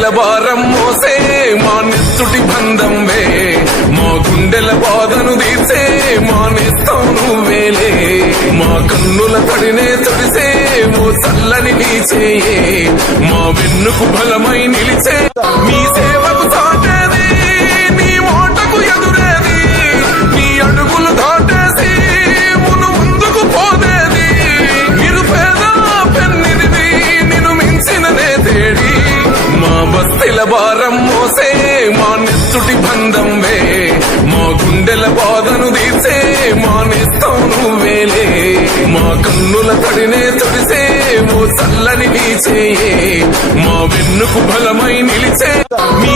బస్తెల భారం మోసే మా నెత్తుటి బంధంవే మా గుండెల బాధను తీర్చే మా నేస్తం నువ్వేలే మా కన్నుల తడినే తొడిసే ఓ చల్లని నీ చేయే మా వెన్నుకు బలమై నిలిచే మీ సేవకు సాటేది నీ మాటకు ఎదురేది నీ అడుగులు దాటేసి మును ముందుకు పోదేది నిరుపేద పెన్నిది నిన్ను మించినదే తేడి మా బస్తెల భారం మోసే మా నెత్తుటి బంధంవే మా గుండెల బాధను తీర్చే మా నేస్తం నువ్వేలే మా కన్నుల తడినే తొడిసే ఓ చల్లని నీ చేయే మా వెన్నుకు బలమై నిలిచే మీ